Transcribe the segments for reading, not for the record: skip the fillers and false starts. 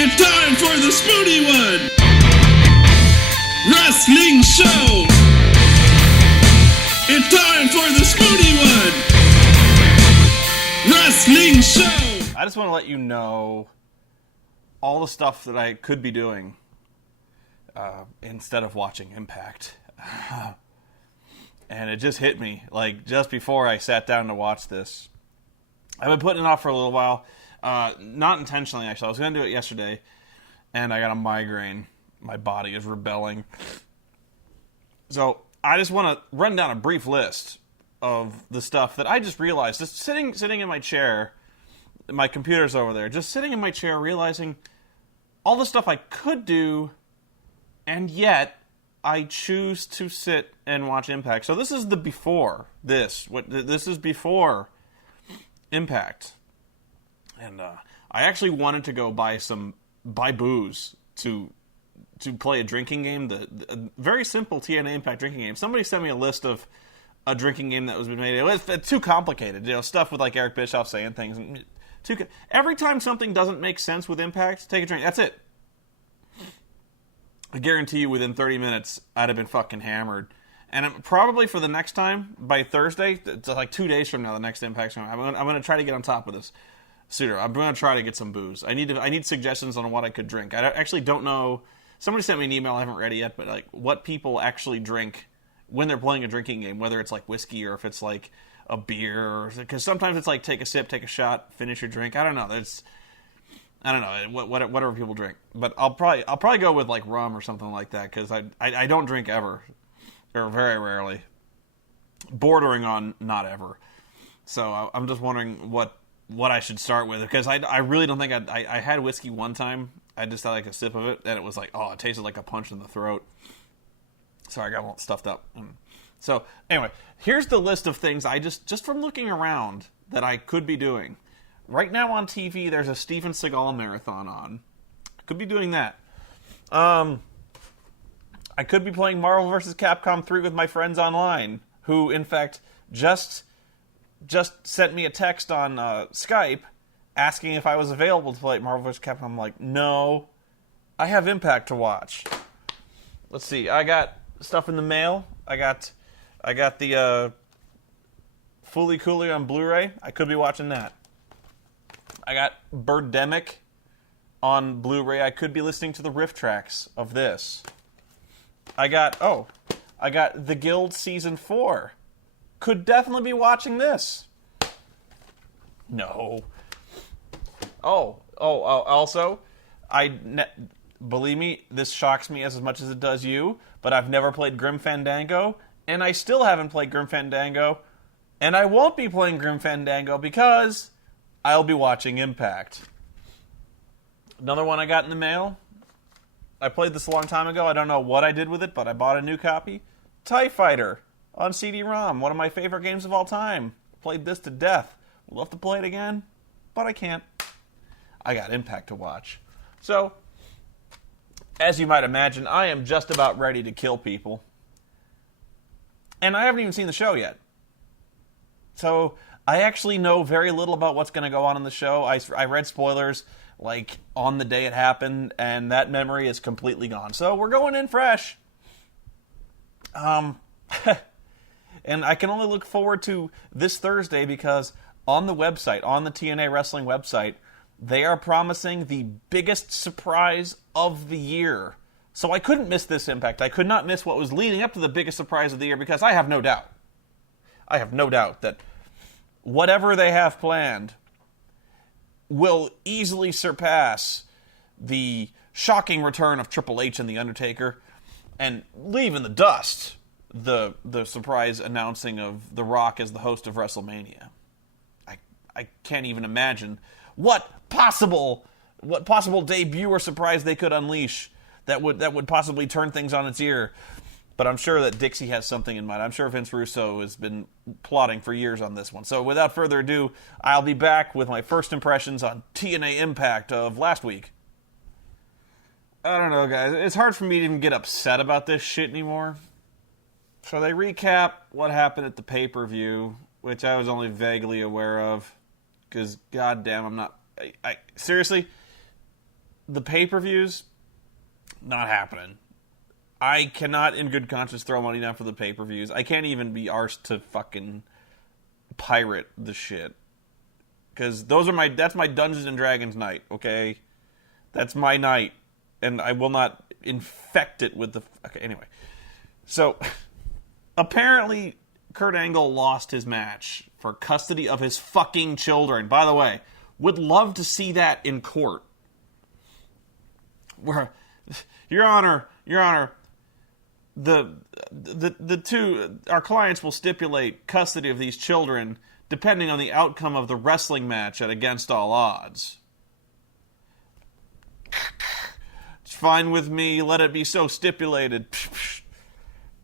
It's time for the Spoony One! Wrestling Show! It's time for the Spoony One! Wrestling Show! I just want to let you know all the stuff that I could be doing instead of watching Impact. And it just hit me, like, just before I sat down to watch this. I've been putting it off for a little while. Not intentionally, actually. I was going to do it yesterday, and I got a migraine. My body is rebelling. So, I just want to run down a brief list of the stuff that I just realized. Just sitting in my chair, my computer's over there, just sitting in my chair realizing all the stuff I could do, and yet I choose to sit and watch Impact. So this is the before this. This is before Impact. And I actually wanted to go buy booze to play a drinking game, a very simple TNA Impact drinking game. Somebody sent me a list of a drinking game that was been made. It was too complicated, stuff with like Eric Bischoff saying things. Every time something doesn't make sense with Impact, take a drink. That's it. I guarantee you, within 30 minutes, I'd have been fucking hammered. And probably for the next time, by Thursday, it's like 2 days from now, the next Impact's going. I'm going to try to get on top of this sooner. I'm going to try to get some booze. I need suggestions on what I could drink. I actually don't know. Somebody sent me an email. I haven't read it yet, but like what people actually drink when they're playing a drinking game, whether it's like whiskey or if it's like a beer, because sometimes it's like take a sip, take a shot, finish your drink. I don't know. I don't know, whatever people drink. But I'll probably go with like rum or something like that, because I don't drink ever, or very rarely, bordering on not ever. So I'm just wondering what I should start with, because I really don't think I had whiskey one time. I just had like a sip of it, and it was like, oh, it tasted like a punch in the throat. So I got all stuffed up. So anyway, here's the list of things I just from looking around that I could be doing. Right now on TV, there's a Steven Seagal marathon on. I could be doing that. I could be playing Marvel vs. Capcom 3 with my friends online, who, in fact, just sent me a text on Skype asking if I was available to play Marvel vs. Capcom. I'm like, no, I have Impact to watch. Let's see, I got stuff in the mail. I got the Fooly Cooly on Blu-ray. I could be watching that. I got Birdemic on Blu-ray. I could be listening to the riff tracks of this. I got The Guild Season 4. Could definitely be watching this. No. Also, believe me, this shocks me as much as it does you, but I've never played Grim Fandango, and I still haven't played Grim Fandango, and I won't be playing Grim Fandango because I'll be watching Impact. Another one I got in the mail. I played this a long time ago. I don't know what I did with it, but I bought a new copy. TIE Fighter on CD-ROM. One of my favorite games of all time. Played this to death. Would love to play it again, but I can't. I got Impact to watch. So, as you might imagine, I am just about ready to kill people. And I haven't even seen the show yet. So, I actually know very little about what's going to go on in the show. I read spoilers, like, on the day it happened, and that memory is completely gone. So, we're going in fresh. And I can only look forward to this Thursday because on the website, on the TNA Wrestling website, they are promising the biggest surprise of the year. So I couldn't miss this Impact. I could not miss what was leading up to the biggest surprise of the year, because I have no doubt that whatever they have planned will easily surpass the shocking return of Triple H and The Undertaker, and leave in the dust the surprise announcing of The Rock as the host of WrestleMania. I can't even imagine what possible debut or surprise they could unleash that would possibly turn things on its ear. But I'm sure that Dixie has something in mind. I'm sure Vince Russo has been plotting for years on this one. So without further ado, I'll be back with my first impressions on TNA Impact of last week. I don't know, guys. It's hard for me to even get upset about this shit anymore. So they recap what happened at the pay-per-view, which I was only vaguely aware of. Because, goddamn, I'm not... I seriously, the pay-per-views, not happening. I cannot in good conscience throw money down for the pay-per-views. I can't even be arsed to fucking pirate the shit. Because that's my Dungeons and Dragons night, okay? That's my night. And I will not infect it with the... Okay, anyway. So, apparently, Kurt Angle lost his match for custody of his fucking children. By the way, would love to see that in court. Where, Your Honor, the two, our clients will stipulate custody of these children depending on the outcome of the wrestling match at Against All Odds. It's fine with me, let it be so stipulated.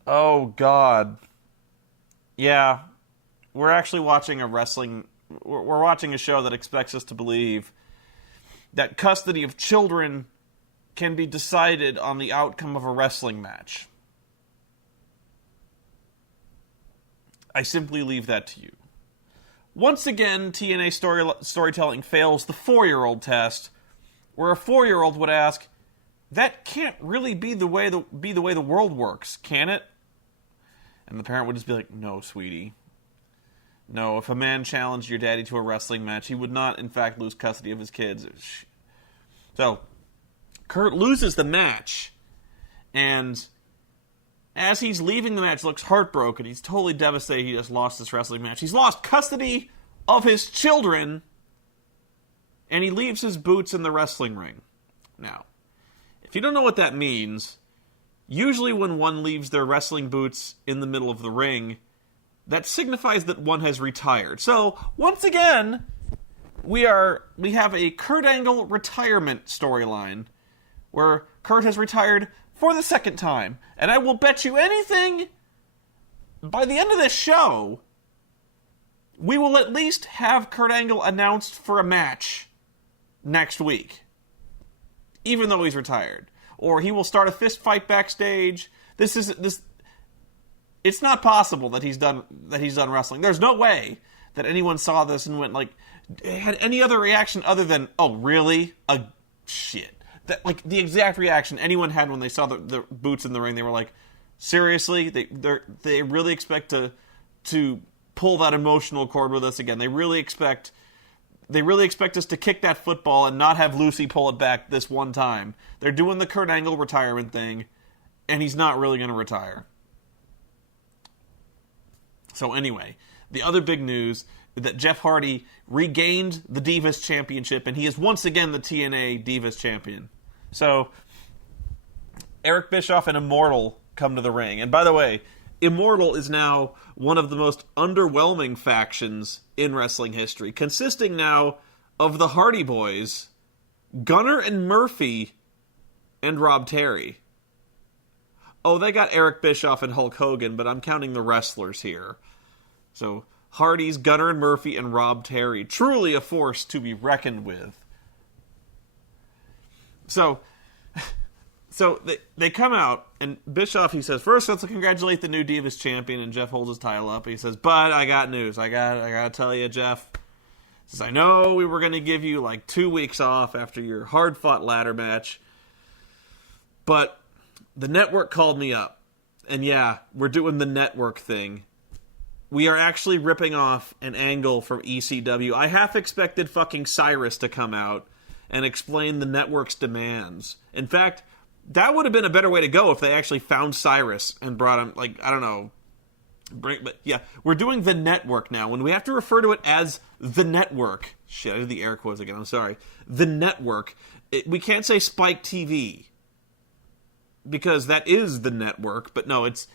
Oh, God. Yeah, we're actually watching we're watching a show that expects us to believe that custody of children can be decided on the outcome of a wrestling match. I simply leave that to you. Once again, TNA storytelling fails the 4-year-old test, where a 4-year-old would ask, "That can't really be the way the world works, can it?" And the parent would just be like, "No, sweetie. No, if a man challenged your daddy to a wrestling match, he would not, in fact, lose custody of his kids." So, Kurt loses the match, and as he's leaving the match, looks heartbroken. He's totally devastated he just lost this wrestling match. He's lost custody of his children, and he leaves his boots in the wrestling ring. Now, if you don't know what that means, usually when one leaves their wrestling boots in the middle of the ring, that signifies that one has retired. So, once again, we have a Kurt Angle retirement storyline, where Kurt has retired for the second time. And I will bet you anything, by the end of this show, we will at least have Kurt Angle announced for a match next week, even though he's retired. Or he will start a fist fight backstage. It's not possible that he's done wrestling. There's no way that anyone saw this and went had any other reaction other than, "Oh, really? Shit." The exact reaction anyone had when they saw the boots in the ring. They were like, seriously? They really expect to pull that emotional cord with us again. They really expect us to kick that football and not have Lucy pull it back this one time. They're doing the Kurt Angle retirement thing, and he's not really going to retire. So anyway, the other big news is that Jeff Hardy regained the Divas Championship, and he is once again the TNA Divas Champion. So, Eric Bischoff and Immortal come to the ring. And by the way, Immortal is now one of the most underwhelming factions in wrestling history, consisting now of the Hardy Boys, Gunner and Murphy, and Rob Terry. Oh, they got Eric Bischoff and Hulk Hogan, but I'm counting the wrestlers here. So, Hardy's, Gunner and Murphy, and Rob Terry. Truly a force to be reckoned with. So they come out, and Bischoff, he says, "First, let's congratulate the new Divas champion," and Jeff holds his title up. He says, "But I got news. I gotta tell you, Jeff." He says, "I know we were going to give you 2 weeks off after your hard-fought ladder match, but the network called me up. And yeah, we're doing the network thing. We are actually ripping off an angle from ECW. I half expected fucking Cyrus to come out and explain the network's demands. In fact, that would have been a better way to go if they actually found Cyrus and brought him, I don't know. But yeah, we're doing the network now. When we have to refer to it as the network. Shit, I did the air quotes again, I'm sorry. The network. We can't say Spike TV, because that is the network. But no, it's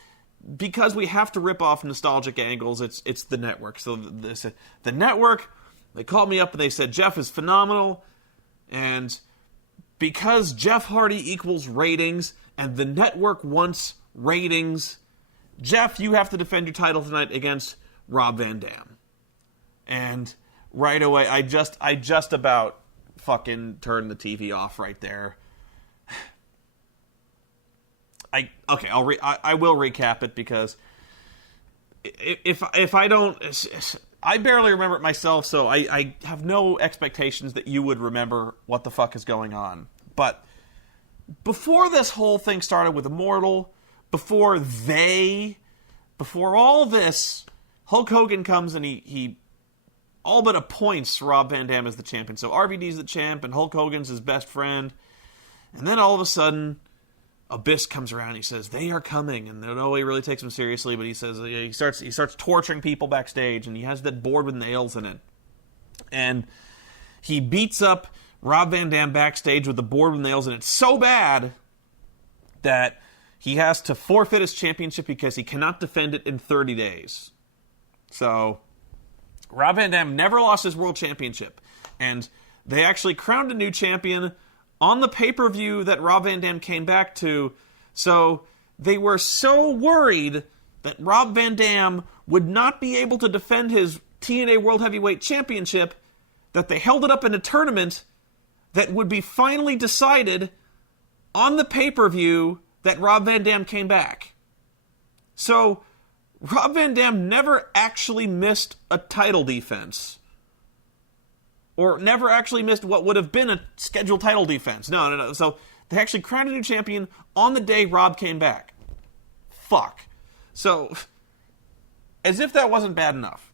because we have to rip off nostalgic angles. It's the network. So the network, they called me up and they said, Jeff is phenomenal. And because Jeff Hardy equals ratings, and the network wants ratings, Jeff, you have to defend your title tonight against Rob Van Dam. And right away, I just about fucking turned the TV off right there. I will recap it, because if I don't, I barely remember it myself, so I have no expectations that you would remember what the fuck is going on. But before this whole thing started with Immortal, before all this, Hulk Hogan comes and he all but appoints Rob Van Dam as the champion. So RVD's the champ, and Hulk Hogan's his best friend. And then all of a sudden, Abyss comes around. He says they are coming, and nobody really takes him seriously. But he says he starts torturing people backstage, and he has that board with nails in it, and he beats up Rob Van Dam backstage with the board with nails in it so bad that he has to forfeit his championship because he cannot defend it in 30 days. So Rob Van Dam never lost his world championship, and they actually crowned a new champion on the pay-per-view that Rob Van Dam came back to. So they were so worried that Rob Van Dam would not be able to defend his TNA World Heavyweight Championship that they held it up in a tournament that would be finally decided on the pay-per-view that Rob Van Dam came back. So Rob Van Dam never actually missed a title defense. Or never actually missed what would have been a scheduled title defense. No. So they actually crowned a new champion on the day Rob came back. Fuck. So, as if that wasn't bad enough,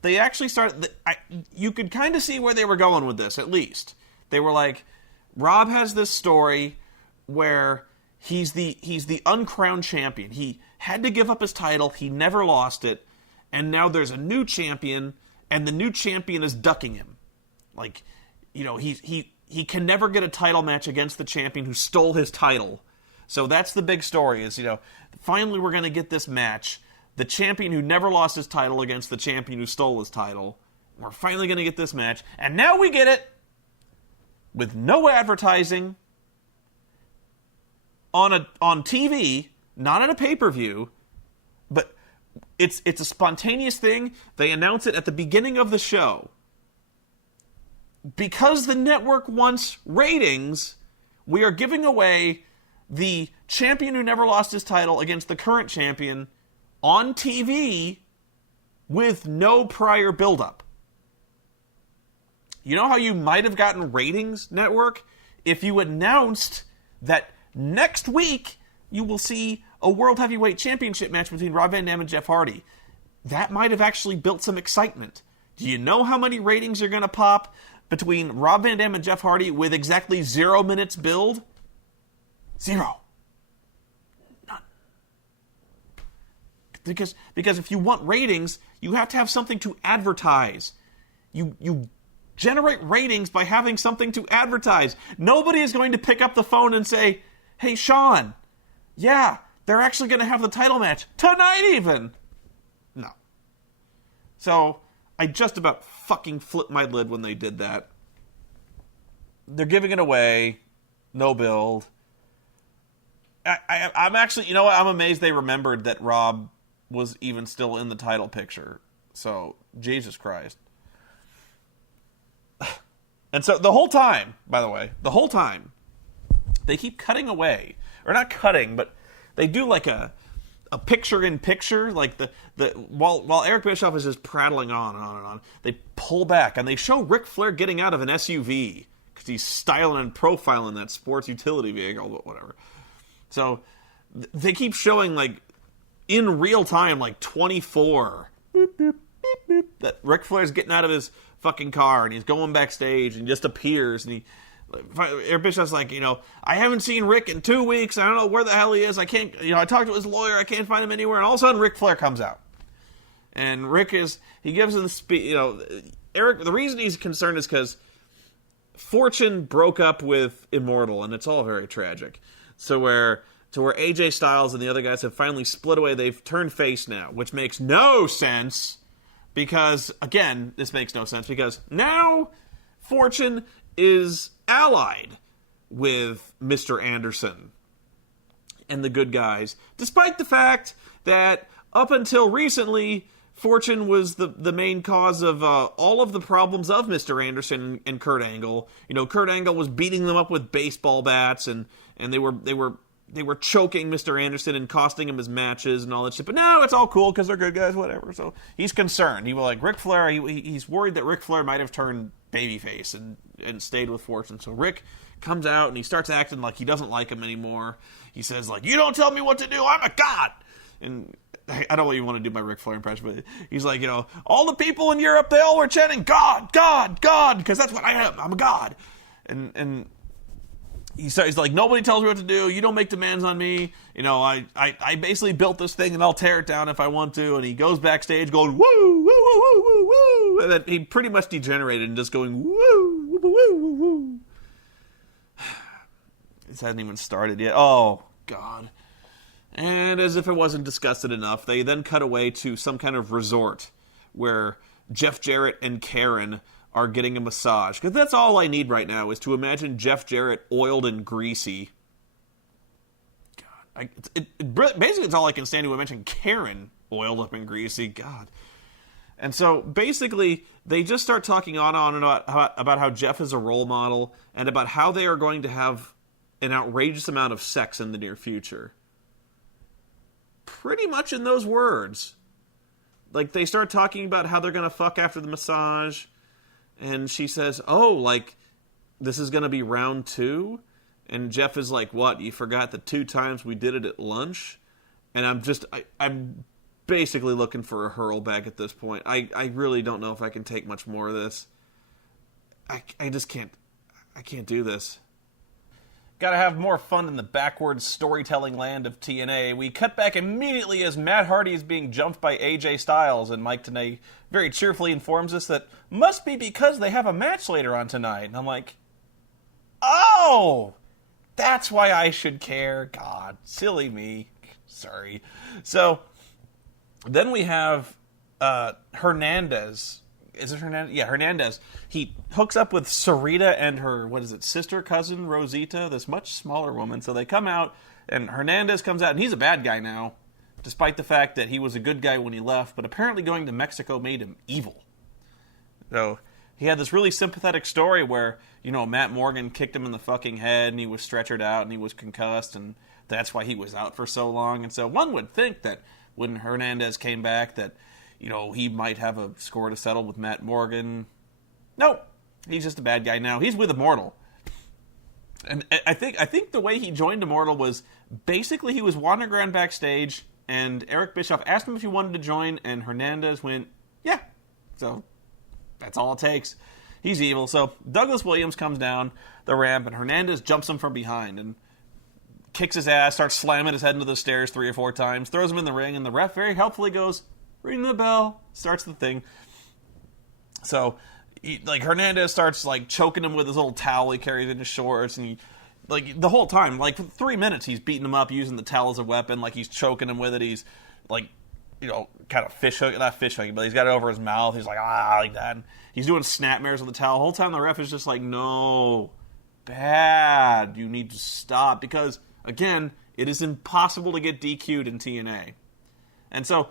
they actually started... you could kind of see where they were going with this, at least. They were like, Rob has this story where he's the uncrowned champion. He had to give up his title. He never lost it. And now there's a new champion, and the new champion is ducking him. Like, he can never get a title match against the champion who stole his title. So that's the big story is, finally we're going to get this match. The champion who never lost his title against the champion who stole his title. We're finally going to get this match. And now we get it with no advertising on TV, not at a pay-per-view, but it's a spontaneous thing. They announce it at the beginning of the show. Because the network wants ratings, we are giving away the champion who never lost his title against the current champion on TV with no prior build-up. You know how you might have gotten ratings, network? If you announced that next week you will see a World Heavyweight Championship match between Rob Van Dam and Jeff Hardy. That might have actually built some excitement. Do you know how many ratings you're going to pop between Rob Van Dam and Jeff Hardy with exactly 0 minutes build? 0. None. Because if you want ratings, you have to have something to advertise. You generate ratings by having something to advertise. Nobody is going to pick up the phone and say, hey, Sean, yeah, they're actually going to have the title match tonight even. No. So I just about fucking flipped my lid when they did that. They're giving it away. No build. I'm actually, I'm amazed they remembered that Rob was even still in the title picture. So, Jesus Christ. And so the whole time, by the way, they keep cutting away. Or not cutting, but they do like a picture-in-picture, like while Eric Bischoff is just prattling on and on and on, they pull back and they show Ric Flair getting out of an SUV because he's styling and profiling that sports utility vehicle, but whatever. So they keep showing like in real time, like 24, boop, boop, beep, boop, that Ric Flair's getting out of his fucking car and he's going backstage and he just appears and Eric Bischoff's like, I haven't seen Rick in 2 weeks. I don't know where the hell he is. I can't, I talked to his lawyer. I can't find him anywhere. And all of a sudden, Ric Flair comes out. And he gives him the speech. Eric, the reason he's concerned is because Fortune broke up with Immortal, and it's all very tragic. So where AJ Styles and the other guys have finally split away, they've turned face now, which makes no sense because, again, this makes no sense because now Fortune is allied with Mr. Anderson and the good guys, despite the fact that up until recently, Fortune was the main cause of all of the problems of Mr. Anderson and Kurt Angle. Kurt Angle was beating them up with baseball bats, and they were choking Mr. Anderson and costing him his matches and all that shit. But now it's all cool because they're good guys, whatever. So he's concerned. He was like Ric Flair. He's worried that Ric Flair might have turned babyface and stayed with Fortune. So Rick comes out and he starts acting like he doesn't like him anymore. He says, like, you don't tell me what to do, I'm a god! And I don't even want to do my Ric Flair impression, but he's like, all the people in Europe, they all were chanting, God, God, God, because that's what I am, I'm a god. And he's like, nobody tells me what to do, you don't make demands on me, I basically built this thing and I'll tear it down if I want to. And he goes backstage going, woo, woo, woo, woo, woo, woo, and then he pretty much degenerated and just going, woo, woo, woo, woo, woo. This hasn't even started yet. Oh, God. And as if it wasn't disgusted enough, they then cut away to some kind of resort where Jeff Jarrett and Karen are getting a massage. Because that's all I need right now, is to imagine Jeff Jarrett oiled and greasy. God. Basically, it's all I can stand to imagine Karen oiled up and greasy. God. And so, basically, they just start talking on and on about how Jeff is a role model, and about how they are going to have an outrageous amount of sex in the near future. Pretty much in those words. Like, they start talking about how they're going to fuck after the massage, and she says, this is going to be round 2? And Jeff is like, what, you forgot the 2 times we did it at lunch? And I'm basically looking for a hurl back at this point. I really don't know if I can take much more of this. I just can't do this. Gotta have more fun in the backwards storytelling land of TNA. We cut back immediately as Matt Hardy is being jumped by AJ Styles, and Mike Tenay very cheerfully informs us that must be because they have a match later on tonight. And I'm like, oh, that's why I should care. God, silly me. Sorry. So then we have Hernandez. Is it Hernandez? Yeah, Hernandez. He hooks up with Sarita and her, sister cousin Rosita, this much smaller woman. So they come out, and Hernandez comes out, and he's a bad guy now, despite the fact that he was a good guy when he left, but apparently going to Mexico made him evil. So he had this really sympathetic story where, Matt Morgan kicked him in the fucking head, and he was stretchered out, and he was concussed, and that's why he was out for so long. And so one would think that when Hernandez came back that, he might have a score to settle with Matt Morgan. Nope. He's just a bad guy now. He's with Immortal. And I think the way he joined Immortal was basically he was wandering around backstage, and Eric Bischoff asked him if he wanted to join, and Hernandez went, yeah. So that's all it takes. He's evil. So Douglas Williams comes down the ramp, and Hernandez jumps him from behind and kicks his ass, starts slamming his head into the stairs 3 or 4 times, throws him in the ring, and the ref very helpfully goes, ring the bell, starts the thing. So, Hernandez starts, choking him with his little towel he carries in his shorts, and he, the whole time, for 3 minutes, he's beating him up using the towel as a weapon, he's choking him with it, he's, kind of not fish hooking, but he's got it over his mouth, he's like that, and he's doing snapmares with the towel. The whole time the ref is just like, no, bad, you need to stop, because, again, it is impossible to get DQ'd in TNA. And so,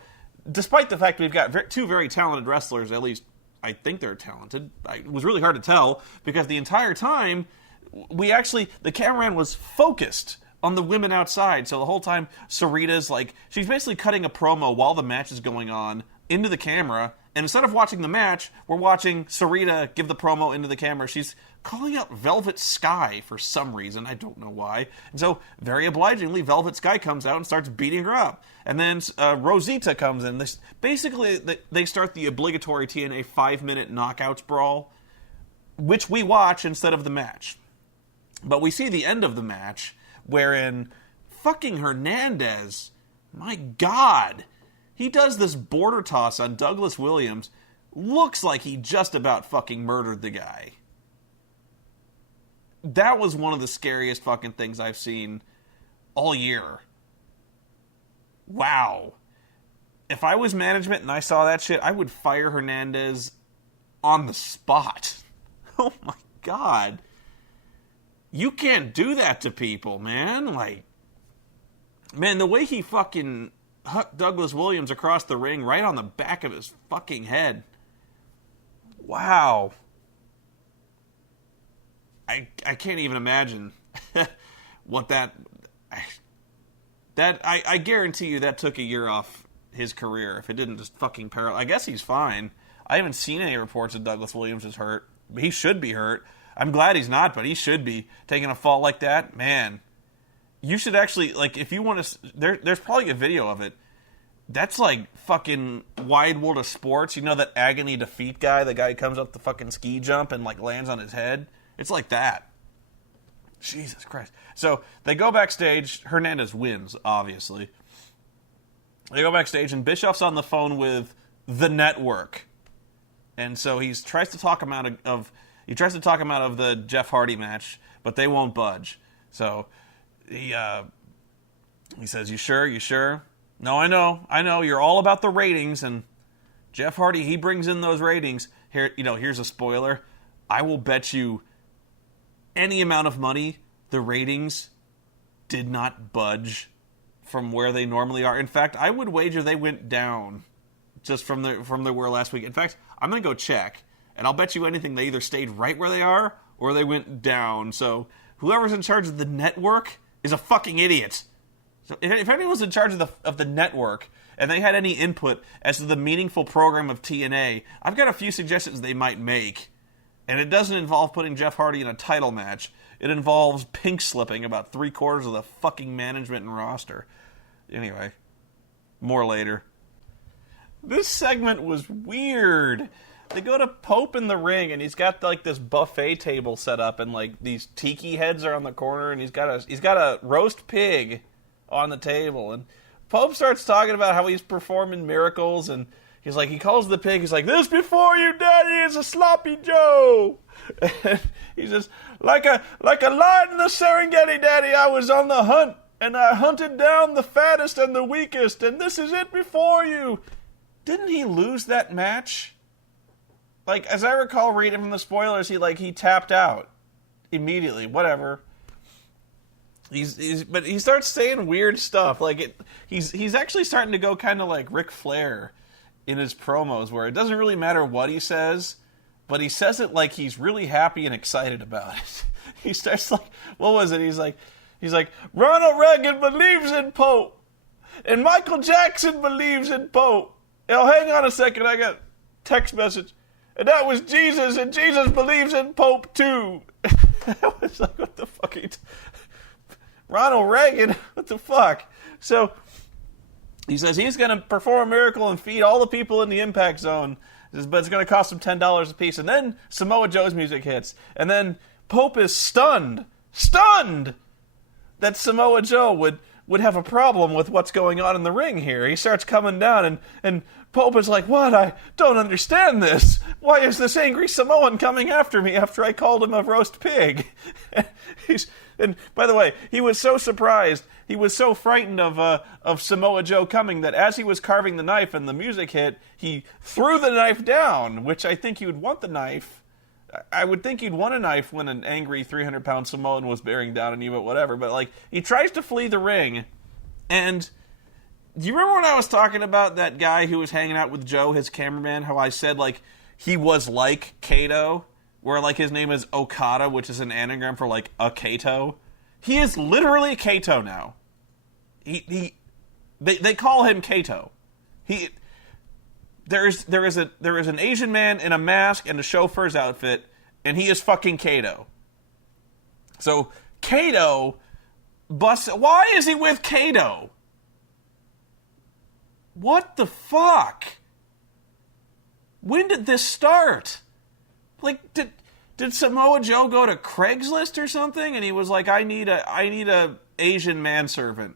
despite the fact we've got 2 very talented wrestlers, at least I think they're talented, it was really hard to tell, because the entire time, the cameraman was focused on the women outside, so the whole time, Sarita's she's basically cutting a promo while the match is going on into the camera, and instead of watching the match, we're watching Sarita give the promo into the camera. She's calling out Velvet Sky for some reason. I don't know why. And so, very obligingly, Velvet Sky comes out and starts beating her up. And then Rosita comes in. Basically, they start the obligatory TNA 5-minute knockouts brawl, which we watch instead of the match. But we see the end of the match, wherein fucking Hernandez, my God, he does this border toss on Douglas Williams. Looks like he just about fucking murdered the guy. That was one of the scariest fucking things I've seen all year. Wow. If I was management and I saw that shit, I would fire Hernandez on the spot. Oh my God. You can't do that to people, man. Man, the way he fucking hucked Douglas Williams across the ring right on the back of his fucking head. Wow. I can't even imagine what that... I guarantee you that took a year off his career if it didn't just fucking paralyze. I guess he's fine. I haven't seen any reports that Douglas Williams is hurt, he should be hurt. I'm glad he's not, but he should be taking a fall like that. Man, you should actually, like, if you want to, there's probably a video of it. That's like fucking Wide World of Sports. You know that agony defeat guy? The guy who comes up the fucking ski jump and like lands on his head? It's like that. Jesus Christ. So they go backstage. Hernandez wins, obviously. They go backstage and Bischoff's on the phone with the network. And so he tries to talk him out of the Jeff Hardy match, but they won't budge. So he says, "You sure? You sure?" "No, I know. You're all about the ratings." And Jeff Hardy, he brings in those ratings. Here, here's a spoiler. I will bet you any amount of money the ratings did not budge from where they normally are. In fact, I would wager they went down just from the were last week. In fact, I'm going to go check, and I'll bet you anything they either stayed right where they are or they went down. So whoever's in charge of the network is a fucking idiot. So if anyone's in charge of the network and they had any input as to the meaningful program of TNA, I've got a few suggestions they might make. And it doesn't involve putting Jeff Hardy in a title match. It involves pink slipping about 3/4 of the fucking management and roster. Anyway, more later. This segment was weird. They go to Pope in the ring, and he's got like this buffet table set up, and like these tiki heads are on the corner, and he's got a roast pig on the table, and Pope starts talking about how he's performing miracles, and he calls the pig, he's like, "This before you, Daddy, is a sloppy Joe." And he says, like a lion in the Serengeti, Daddy, I was on the hunt, and I hunted down the fattest and the weakest, and this is it before you. Didn't he lose that match? Like, as I recall reading from the spoilers, he tapped out immediately. Whatever. But he starts saying weird stuff. Like he's actually starting to go kind of like Ric Flair in his promos, where it doesn't really matter what he says, but he says it like he's really happy and excited about it. He starts like, what was it? He's like, Ronald Reagan believes in Pope, and Michael Jackson believes in Pope. Hang on a second, I got a text message. And that was Jesus, and Jesus believes in Pope too. I was like, what the fuck are you Ronald Reagan? What the fuck? So he says he's going to perform a miracle and feed all the people in the Impact Zone, but it's going to cost him $10 a piece. And then Samoa Joe's music hits. And then Pope is stunned that Samoa Joe would have a problem with what's going on in the ring here. He starts coming down, and Pope is like, "What? I don't understand this. Why is this angry Samoan coming after me after I called him a roast pig?" And by the way, he was so surprised, he was so frightened of Samoa Joe coming that as he was carving the knife and the music hit, he threw the knife down, which I think he would want the knife. I would think you'd want a knife when an angry 300-pound Samoan was bearing down on you, but whatever. But, like, he tries to flee the ring, and do you remember when I was talking about that guy who was hanging out with Joe, his cameraman, how I said, like, he was like Kato, where, like, his name is Okada, which is an anagram for, like, a Kato? He is literally Kato now. They call him Kato. There is an Asian man in a mask and a chauffeur's outfit, and he is fucking Kato. So Kato busts. Why is he with Kato? What the fuck? When did this start? Like, did Samoa Joe go to Craigslist or something, and he was like, I need a Asian manservant.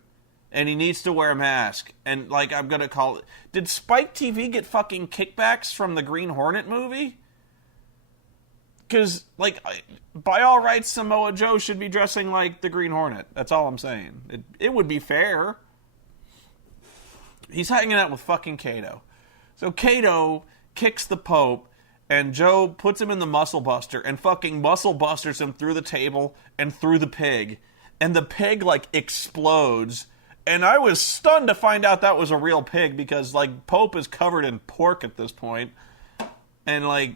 And he needs to wear a mask. And, like, I'm going to call it... Did Spike TV get fucking kickbacks from the Green Hornet movie? Because, like, by all rights, Samoa Joe should be dressing like the Green Hornet. That's all I'm saying. It would be fair. He's hanging out with fucking Kato. So Kato kicks the Pope, and Joe puts him in the Muscle Buster, and fucking Muscle Busters him through the table and through the pig. And the pig, like, explodes. And I was stunned to find out that was a real pig because, like, Pope is covered in pork at this point. And, like,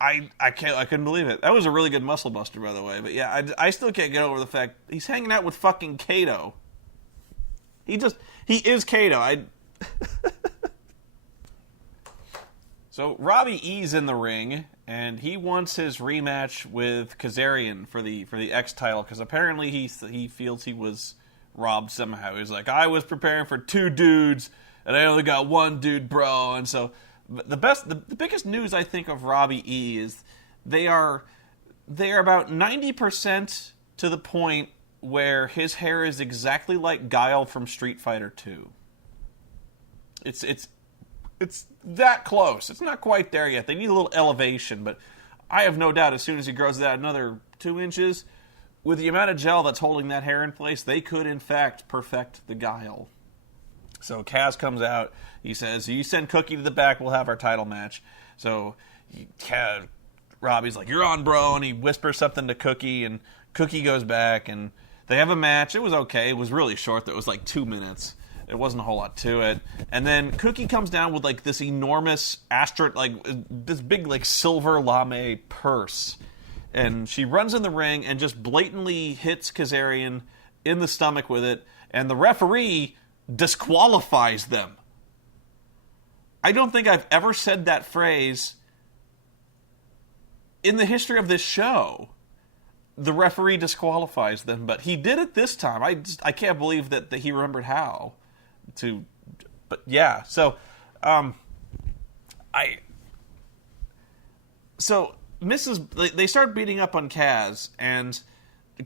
I couldn't believe it. That was a really good muscle buster, by the way. But, yeah, I still can't get over the fact he's hanging out with fucking Kato. He is Kato. So Robbie E's in the ring, and he wants his rematch with Kazarian for the X title because apparently he feels he was robbed somehow. He's like, I was preparing for 2 dudes, and I only got 1 dude, bro. And so the biggest news I think of Robbie E is they are about 90% to the point where his hair is exactly like Guile from Street Fighter 2. It's that close. It's not quite there yet. They need a little elevation, but I have no doubt as soon as he grows that another 2 inches, with the amount of gel that's holding that hair in place, they could, in fact, perfect the Guile. So Kaz comes out. He says, you send Cookie to the back, we'll have our title match. So Robbie's like, you're on, bro, and he whispers something to Cookie, and Cookie goes back, and they have a match. It was okay. It was really short. It was like 2 minutes. It wasn't a whole lot to it. And then Cookie comes down with like this enormous this big like silver lame purse. And she runs in the ring and just blatantly hits Kazarian in the stomach with it. And the referee disqualifies them. I don't think I've ever said that phrase in the history of this show. The referee disqualifies them, but he did it this time. I can't believe that he remembered how. But yeah, so they start beating up on Kaz, and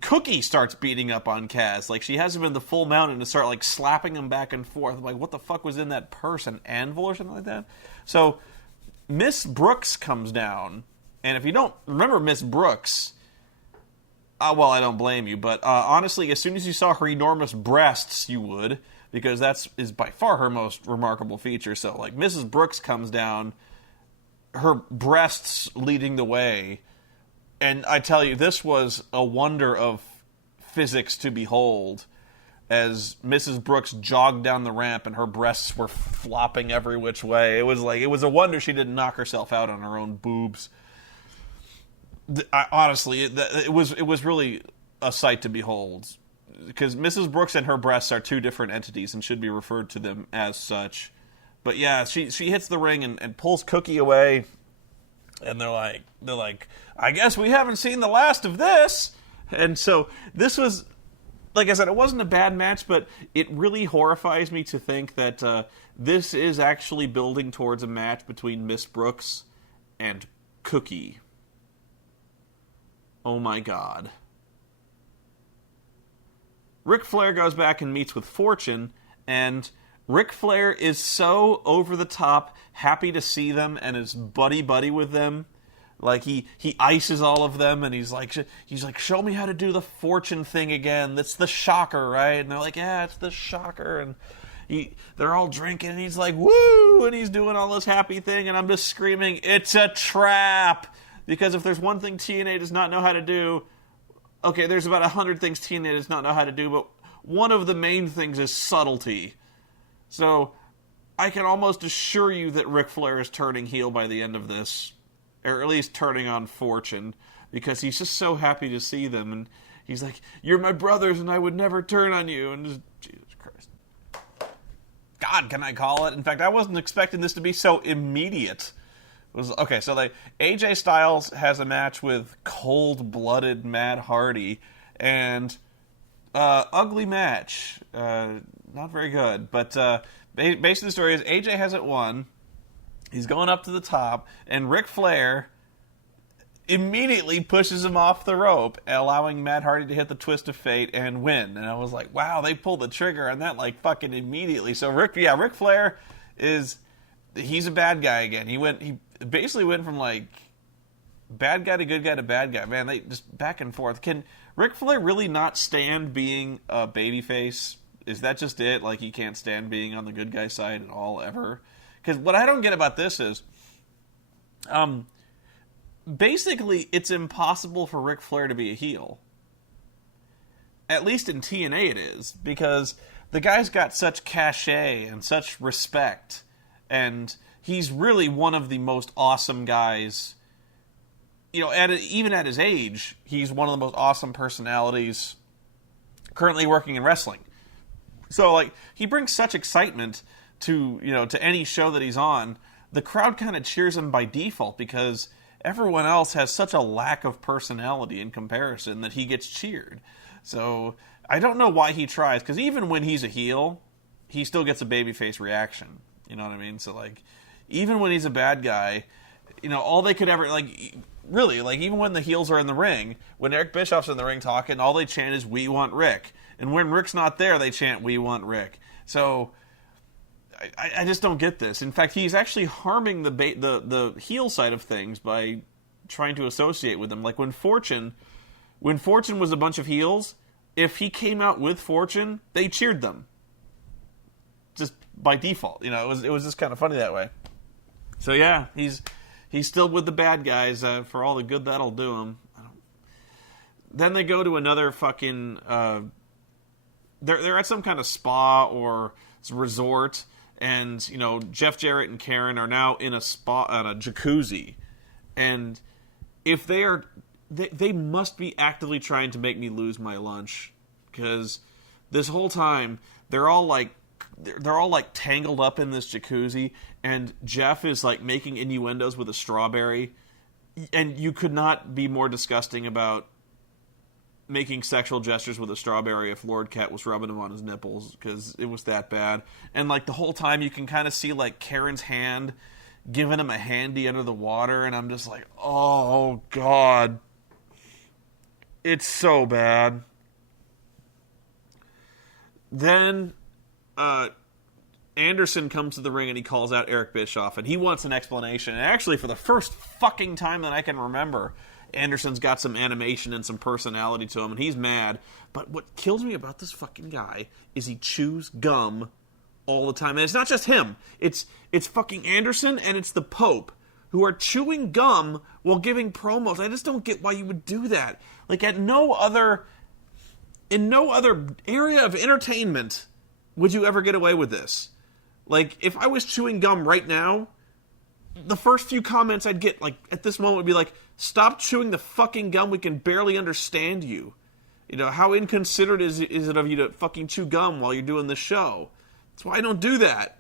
Cookie starts beating up on Kaz. Like, she has him in the full mount and to start like slapping him back and forth. I'm like, what the fuck was in that purse? An anvil or something like that? So Miss Brooks comes down, and if you don't remember Miss Brooks, well, I don't blame you, but honestly, as soon as you saw her enormous breasts, you would, because is by far her most remarkable feature. So, like, Mrs. Brooks comes down, her breasts leading the way, and I tell you, this was a wonder of physics to behold, as Mrs. Brooks jogged down the ramp and her breasts were flopping every which way. It was a wonder she didn't knock herself out on her own boobs. Honestly, it was really a sight to behold, because Mrs. Brooks and her breasts are 2 different entities and should be referred to them as such. But yeah, she hits the ring and pulls Cookie away, and they're like, I guess we haven't seen the last of this. And so this was, like I said, it wasn't a bad match, but it really horrifies me to think that this is actually building towards a match between Miss Brooks and Cookie. Oh my God. Ric Flair goes back and meets with Fortune, and Ric Flair is so over the top happy to see them and is buddy-buddy with them. Like, he ices all of them, and he's like, show me how to do the Fortune thing again. That's the shocker, right? And they're like, yeah, it's the shocker. And they're all drinking, and he's like, woo! And he's doing all this happy thing, and I'm just screaming, it's a trap! Because if there's one thing TNA does not know how to do, okay, there's about 100 things TNA does not know how to do, but one of the main things is subtlety. So I can almost assure you that Ric Flair is turning heel by the end of this, or at least turning on Fortune, because he's just so happy to see them, and he's like, you're my brothers, and I would never turn on you, and just, Jesus Christ. God, can I call it? In fact, I wasn't expecting this to be so immediate. Okay, so AJ Styles has a match with cold-blooded Matt Hardy, and ugly match, not very good. But basically the story is AJ hasn't won. He's going up to the top, and Ric Flair immediately pushes him off the rope, allowing Matt Hardy to hit the twist of fate and win. And I was like, wow, they pulled the trigger on that like fucking immediately. So Ric Flair he's a bad guy again. He basically went from like bad guy to good guy to bad guy. Man, they just back and forth. Can Ric Flair really not stand being a babyface? Is that just it? Like, he can't stand being on the good guy side at all, ever? Because what I don't get about this is, basically, it's impossible for Ric Flair to be a heel. At least in TNA it is, because the guy's got such cachet and such respect, and he's really one of the most awesome guys. You know, even at his age, he's one of the most awesome personalities currently working in wrestling. So, like, he brings such excitement to any show that he's on the crowd kind of cheers him by default because everyone else has such a lack of personality in comparison that he gets cheered. So I don't know why he tries, because even when he's a heel, he still gets a babyface reaction. You know what I mean? So, like, even when he's a bad guy, you know, all they could ever, like, really, like, even when the heels are in the ring, when Eric Bischoff's in the ring talking, all they chant is, "We want Rick." And when Rick's not there, they chant, "We want Rick." So I just don't get this. In fact, he's actually harming the heel side of things by trying to associate with them. Like, when Fortune was a bunch of heels, if he came out with Fortune, they cheered them. Just by default. You know, it was just kind of funny that way. So, yeah, he's still with the bad guys for all the good that'll do him. Then they go to another fucking... They're at some kind of spa or resort, and, you know, Jeff Jarrett and Karen are now in a spa, at a jacuzzi. And if they must be actively trying to make me lose my lunch, because this whole time they're all like tangled up in this jacuzzi, and Jeff is like making innuendos with a strawberry, and you could not be more disgusting about making sexual gestures with a strawberry if Lord Cat was rubbing him on his nipples, because it was that bad. And like the whole time you can kind of see like Karen's hand giving him a handy under the water, and I'm just like, oh God, it's so bad. Then Anderson comes to the ring and he calls out Eric Bischoff, and he wants an explanation. And actually, for the first fucking time that I can remember, Anderson's got some animation and some personality to him, and he's mad. But what kills me about this fucking guy is he chews gum all the time. And it's not just him. It's fucking Anderson and it's the Pope, who are chewing gum while giving promos. I just don't get why you would do that. Like, in no other area of entertainment would you ever get away with this. Like, if I was chewing gum right now, the first few comments I'd get, like, at this moment would be like, "Stop chewing the fucking gum, we can barely understand you. You know, how inconsiderate is it of you to fucking chew gum while you're doing this show?" That's why I don't do that.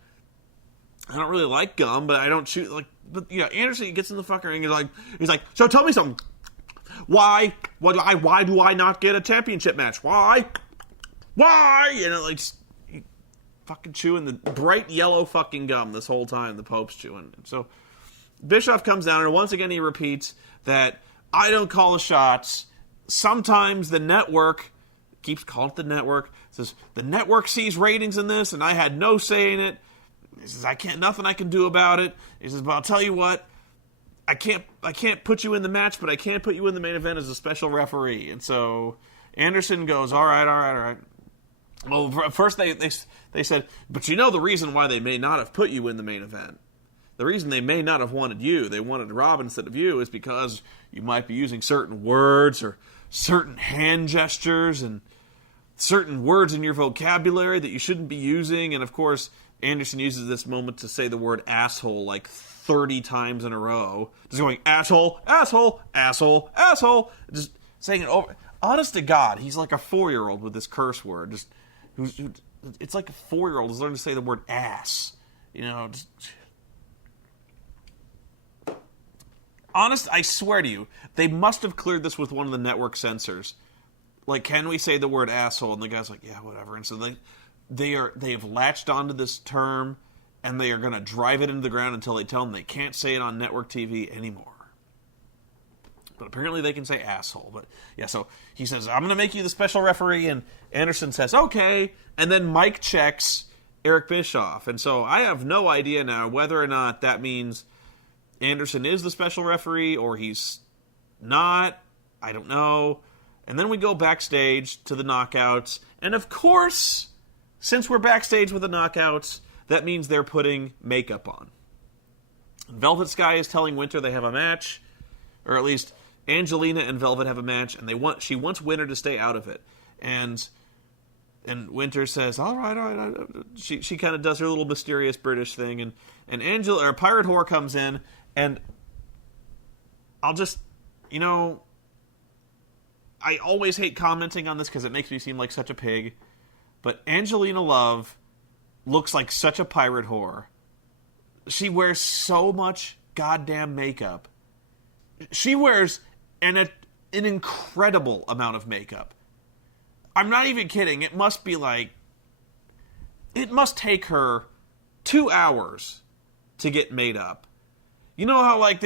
I don't really like gum, but I don't chew, like, but, yeah, Anderson gets in the fucking ring, and he's like, "So tell me something. Why do I not get a championship match? Why? You know, like, fucking chewing the bright yellow fucking gum this whole time the Pope's chewing. So Bischoff comes down, and once again he repeats that I don't call the shots. Sometimes the network, keeps calling it the network, says the network sees ratings in this, and I had no say in it. He says, nothing I can do about it. He says, but I'll tell you what, I can't put you in the match, but I can put you in the main event as a special referee. And so Anderson goes, all right. Well, first they said, but you know the reason why they may not have put you in the main event. The reason they may not have wanted you, they wanted Rob instead of you, is because you might be using certain words or certain hand gestures and certain words in your vocabulary that you shouldn't be using. And of course, Anderson uses this moment to say the word asshole like 30 times in a row. Just going, asshole, asshole, asshole, asshole. Just saying it over. Honest to God, he's like a 4-year-old with this curse word. It's like a 4-year-old who's learning to say the word ass. You know, just... Honest, I swear to you, they must have cleared this with one of the network censors. Like, can we say the word asshole? And the guy's like, yeah, whatever. And so they have latched onto this term, and they are going to drive it into the ground until they tell them they can't say it on network TV anymore. But apparently they can say asshole. But yeah, so he says, I'm going to make you the special referee, and Anderson says, okay. And then Mike checks Eric Bischoff. And so I have no idea now whether or not that means Anderson is the special referee or he's not. I don't know. And then we go backstage to the knockouts. And of course, since we're backstage with the knockouts, that means they're putting makeup on. Velvet Sky is telling Winter they have a match, or at least Angelina and Velvet have a match, and she wants Winter to stay out of it. And Winter says, all right. She kind of does her little mysterious British thing, and Pirate Whore comes in, and I'll just, you know, I always hate commenting on this because it makes me seem like such a pig, but Angelina Love looks like such a pirate whore. she wears so much goddamn makeup. She wears an incredible amount of makeup. I'm not even kidding. It must take her 2 hours to get made up. You know how, like,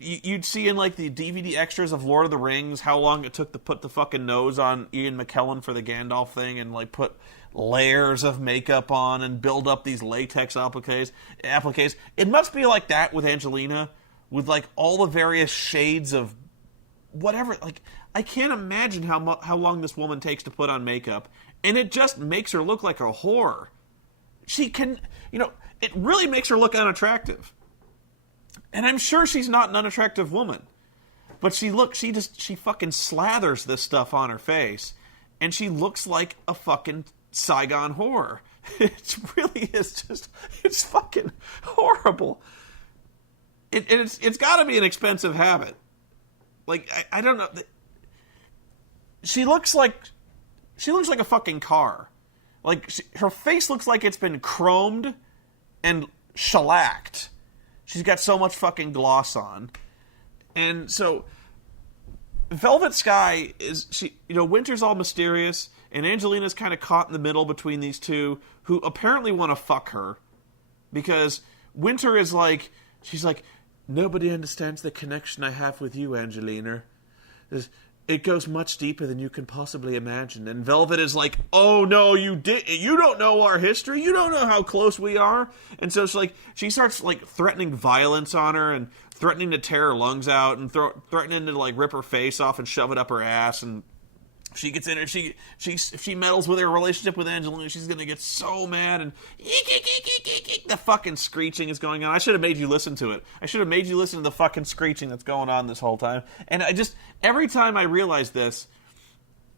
you'd see in, like, the DVD extras of Lord of the Rings how long it took to put the fucking nose on Ian McKellen for the Gandalf thing and, like, put layers of makeup on and build up these latex appliques. It must be like that with Angelina, with, like, all the various shades of whatever. Like, I can't imagine how long this woman takes to put on makeup, and it just makes her look like a whore. She can, it really makes her look unattractive. And I'm sure she's not an unattractive woman. But she fucking slathers this stuff on her face. And she looks like a fucking Saigon whore. It really is it's fucking horrible. It's got to be an expensive habit. Like, I don't know. She looks like a fucking car. Like, her face looks like it's been chromed and shellacked. She's got so much fucking gloss on. And so, Velvet Sky Winter's all mysterious, and Angelina's kind of caught in the middle between these two, who apparently want to fuck her. Because Winter is like, she's like, nobody understands the connection I have with you, Angelina. It goes much deeper than you can possibly imagine. And Velvet is like, oh no, you don't know our history. You don't know how close we are. And so she starts like threatening violence on her and threatening to tear her lungs out and threatening to like rip her face off and shove it up her ass. And she gets in her, if she meddles with her relationship with Angelina, she's gonna get so mad, and the fucking screeching is going on. I should have made you listen to it. I should have made you listen to the fucking screeching that's going on this whole time. And every time I realize this,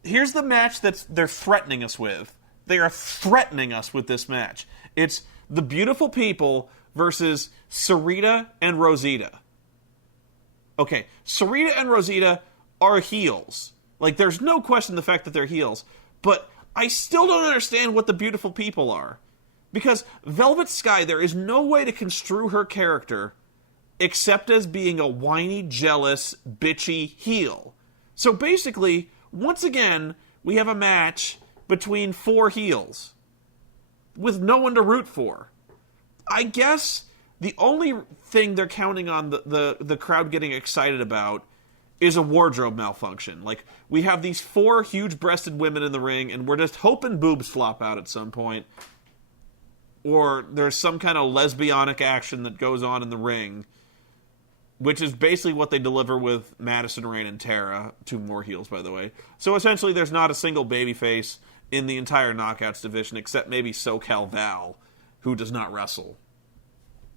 here's the match they're threatening us with. They are threatening us with this match. It's the Beautiful People versus Sarita and Rosita. Okay, Sarita and Rosita are heels. Like, there's no question the fact that they're heels. But I still don't understand what the Beautiful People are. Because Velvet Sky, there is no way to construe her character except as being a whiny, jealous, bitchy heel. So basically, once again, we have a match between 4 heels with no one to root for. I guess the only thing they're counting on the crowd getting excited about is a wardrobe malfunction. Like, we have these 4 huge-breasted women in the ring, and we're just hoping boobs flop out at some point. Or there's some kind of lesbianic action that goes on in the ring, which is basically what they deliver with Madison Rayne and Tara, 2 more heels, by the way. So essentially, there's not a single babyface in the entire Knockouts division, except maybe SoCal Val, who does not wrestle.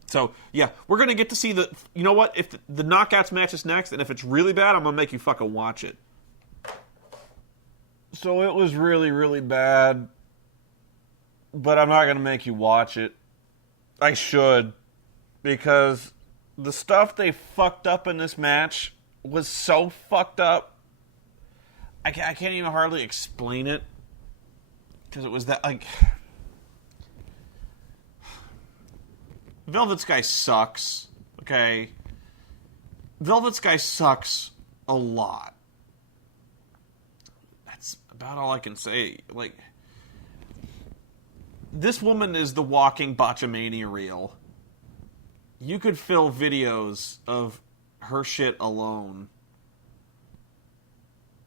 So, yeah, we're going to get to see you know what? If the Knockouts match is next, and if it's really bad, I'm going to make you fucking watch it. So it was really, really bad. But I'm not going to make you watch it. I should. Because the stuff they fucked up in this match was so fucked up. I can't even hardly explain it. Because it was that, like... Velvet Sky sucks, okay? Velvet Sky sucks a lot. That's about all I can say. Like, this woman is the walking botchamania reel. You could fill videos of her shit alone.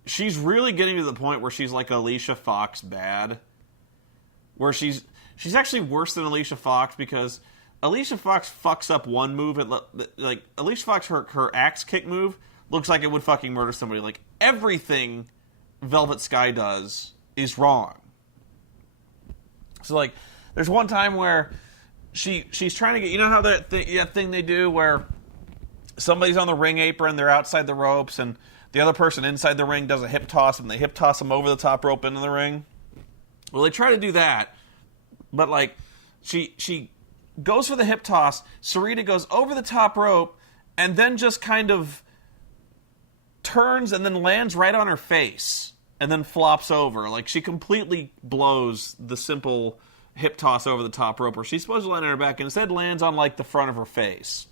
She's really getting to the point where she's like Alicia Fox bad. Where she's actually worse than Alicia Fox because Alicia Fox fucks up one move. Like, Alicia Fox, her axe kick move looks like it would fucking murder somebody. Like, everything Velvet Sky does is wrong. So, like, there's one time where she's trying to get... You know how that thing they do where somebody's on the ring apron, they're outside the ropes, and the other person inside the ring does a hip toss, and they hip toss them over the top rope into the ring? Well, they try to do that, but, like, she goes for the hip toss, Sarita goes over the top rope, and then just kind of turns and then lands right on her face, and then flops over. Like, she completely blows the simple hip toss over the top rope where she's supposed to land on her back and instead lands on, like, the front of her face.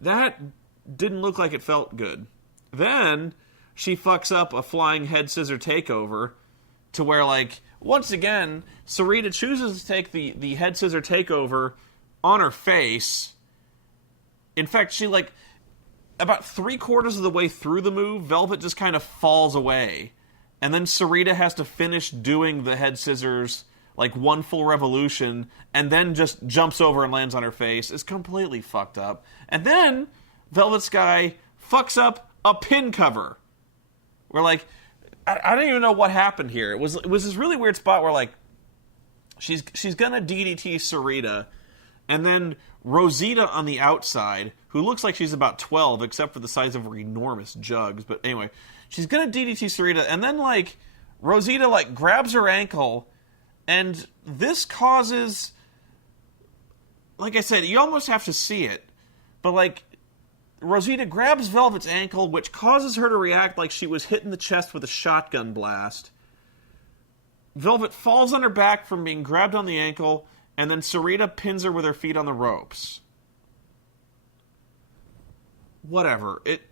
That didn't look like it felt good. Then she fucks up a flying head scissor takeover to where, like, once again, Sarita chooses to take the head scissor takeover on her face. In fact, she, like, about 3/4 of the way through the move, Velvet just kind of falls away. And then Sarita has to finish doing the head scissors, like, one full revolution, and then just jumps over and lands on her face. It's completely fucked up. And then Velvet Sky fucks up a pin cover. Where, like, I don't even know what happened here. It was this really weird spot where, like, she's gonna DDT Sarita, and then Rosita on the outside, who looks like she's about 12, except for the size of her enormous jugs. But anyway, she's gonna DDT Sarita, and then, like, Rosita, like, grabs her ankle, and this causes, like I said, you almost have to see it, but, like, Rosita grabs Velvet's ankle, which causes her to react like she was hit in the chest with a shotgun blast. Velvet falls on her back from being grabbed on the ankle, and then Sarita pins her with her feet on the ropes. Whatever. It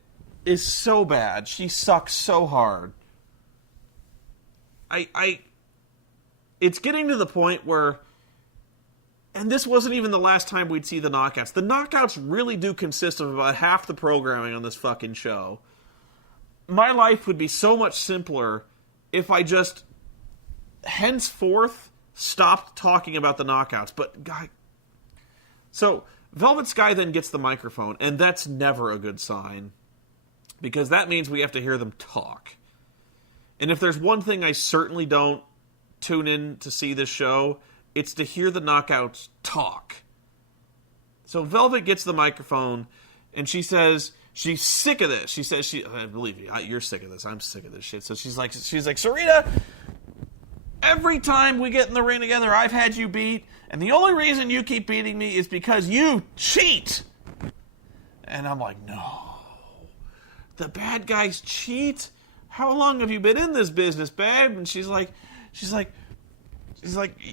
is so bad. She sucks so hard. It's getting to the point where, and this wasn't even the last time we'd see the knockouts. The knockouts really do consist of about half the programming on this fucking show. My life would be so much simpler if I just henceforth stopped talking about the knockouts. But, God. So, Velvet Sky then gets the microphone, and that's never a good sign. Because that means we have to hear them talk. And if there's one thing I certainly don't tune in to see this show, it's to hear the knockouts talk. So Velvet gets the microphone, and she says she's sick of this. She says, I believe you, you're sick of this. I'm sick of this shit. So she's like, Sarita, every time we get in the ring together, I've had you beat, and the only reason you keep beating me is because you cheat. And I'm like, no. The bad guys cheat? How long have you been in this business, babe? And she's like,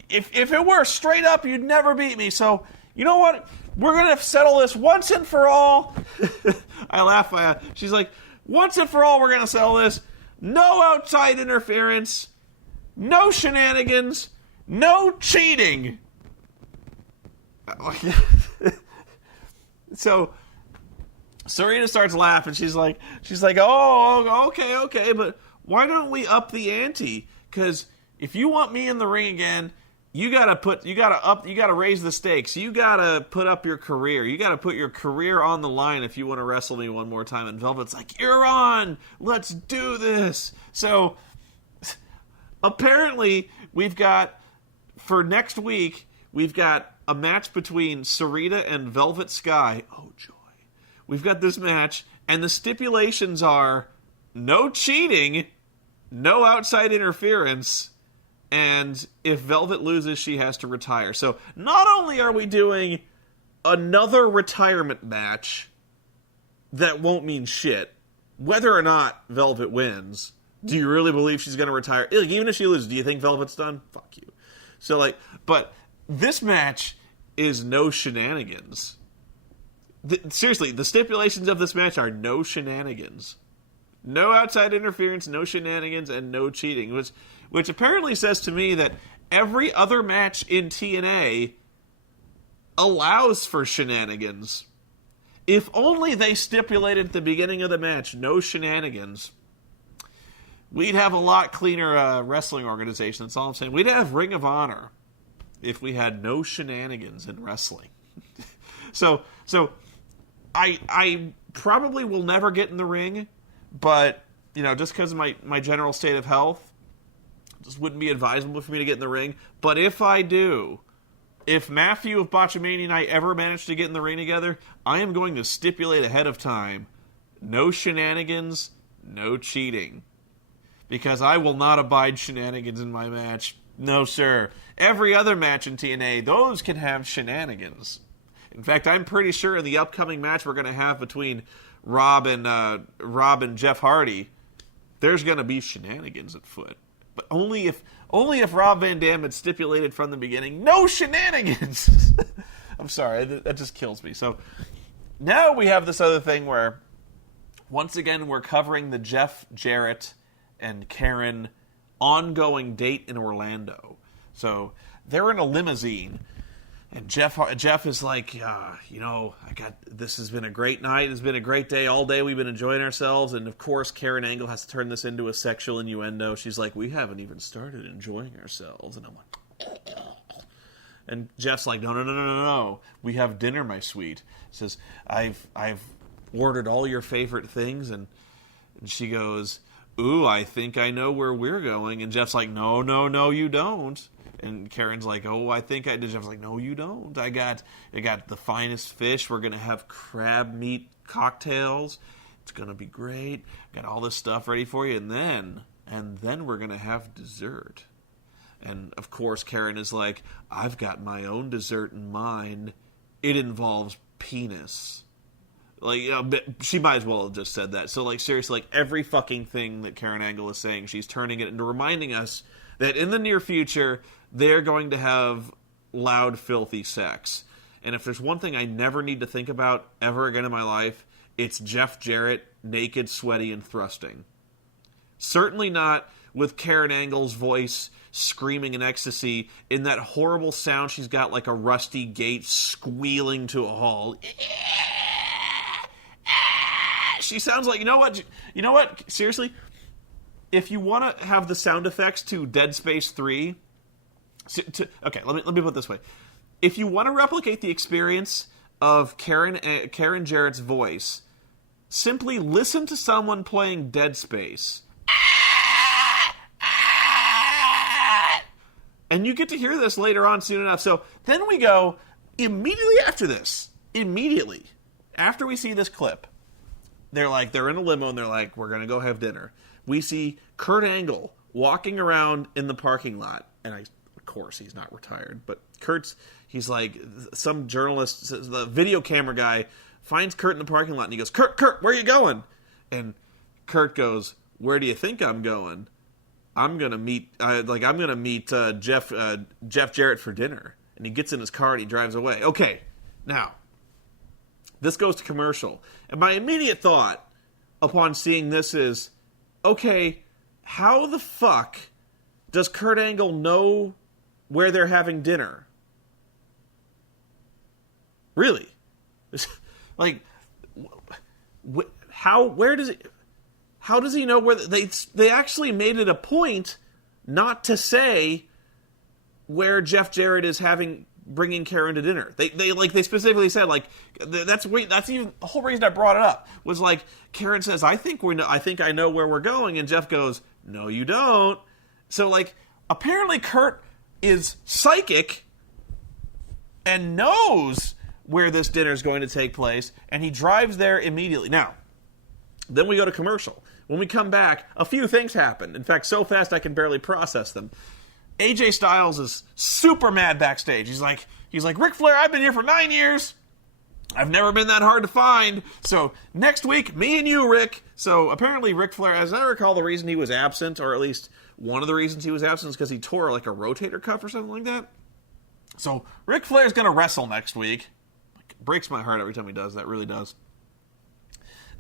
if it were straight up, you'd never beat me. So, you know what? We're going to settle this once and for all. I laugh. She's like, once and for all, we're going to settle this. No outside interference. No shenanigans. No cheating. So, Sarita starts laughing. She's like, oh, okay, but why don't we up the ante? Because if you want me in the ring again, you gotta raise the stakes. You gotta put up your career. You gotta put your career on the line if you want to wrestle me one more time. And Velvet's like, you're on. Let's do this. So apparently for next week, we've got a match between Sarita and Velvet Sky. Oh, joy. We've got this match, and the stipulations are no cheating, no outside interference, and if Velvet loses, she has to retire. So not only are we doing another retirement match that won't mean shit, whether or not Velvet wins, do you really believe she's going to retire? Like, even if she loses, do you think Velvet's done? Fuck you. So, like, but this match is no shenanigans. Seriously, the stipulations of this match are no shenanigans. No outside interference, no shenanigans, and no cheating. Which apparently says to me that every other match in TNA allows for shenanigans. If only they stipulated at the beginning of the match, no shenanigans, we'd have a lot cleaner wrestling organization. That's all I'm saying. We'd have Ring of Honor if we had no shenanigans in wrestling. So I probably will never get in the ring, but, you know, just because of my general state of health, it just wouldn't be advisable for me to get in the ring. But if I do, if Matthew of Botchamania and I ever manage to get in the ring together, I am going to stipulate ahead of time, no shenanigans, no cheating. Because I will not abide shenanigans in my match. No, sir. Every other match in TNA, those can have shenanigans. In fact, I'm pretty sure in the upcoming match we're going to have between Rob and Jeff Hardy, there's going to be shenanigans at foot. But only if Rob Van Dam had stipulated from the beginning, no shenanigans. I'm sorry, that just kills me. So now we have this other thing where, once again, we're covering the Jeff Jarrett and Karen ongoing date in Orlando. So they're in a limousine, and Jeff is like, this has been a great night. It's been a great day. All day we've been enjoying ourselves. And, of course, Karen Angle has to turn this into a sexual innuendo. She's like, we haven't even started enjoying ourselves. And I'm like... And Jeff's like, no. We have dinner, my sweet. He says, I've ordered all your favorite things. And she goes, ooh, I think I know where we're going. And Jeff's like, no, you don't. And Karen's like, oh, I think I did. Jeff's like, no, you don't. I got the finest fish. We're going to have crab meat cocktails. It's going to be great. Got all this stuff ready for you. And then we're going to have dessert. And, of course, Karen is like, I've got my own dessert in mind. It involves penis. Like, she might as well have just said that. So, like, seriously, like, every fucking thing that Karen Angle is saying, she's turning it into reminding us that in the near future, they're going to have loud, filthy sex. And if there's one thing I never need to think about ever again in my life, it's Jeff Jarrett, naked, sweaty, and thrusting. Certainly not with Karen Angle's voice screaming in ecstasy in that horrible sound she's got like a rusty gate squealing to a halt. She sounds like, you know what? Seriously, if you want to have the sound effects to Dead Space 3, okay, let me put it this way. If you want to replicate the experience of Karen Jarrett's voice, simply listen to someone playing Dead Space. And you get to hear this later on soon enough. So then we go, immediately after we see this clip, they're in a limo and they're like, we're going to go have dinner. We see Kurt Angle walking around in the parking lot. And of course, he's not retired. But he's like, some journalist, the video camera guy, finds Kurt in the parking lot and he goes, Kurt, where are you going? And Kurt goes, where do you think I'm going? I'm gonna meet Jeff Jarrett for dinner. And he gets in his car and he drives away. Okay, now this goes to commercial, and my immediate thought upon seeing this is, okay, how the fuck does Kurt Angle know where they're having dinner? Really? Like, how does he know where they actually made it a point not to say where Jeff Jarrett is bringing Karen to dinner. They specifically said, like, that's even the whole reason I brought it up was like Karen says, I think I know where we're going, and Jeff goes, no, you don't. So like apparently Kurt is psychic and knows where this dinner is going to take place, and he drives there immediately. Now, then we go to commercial. When we come back, a few things happen. In fact, so fast I can barely process them. AJ Styles is super mad backstage. He's like, Ric Flair, I've been here for 9 years. I've never been that hard to find. So next week, me and you, Rick. So apparently Ric Flair, as I recall, the reason he was absent, or at least one of the reasons he was absent, is because he tore like a rotator cuff or something like that. So Ric Flair's going to wrestle next week. It breaks my heart every time he does. That really does.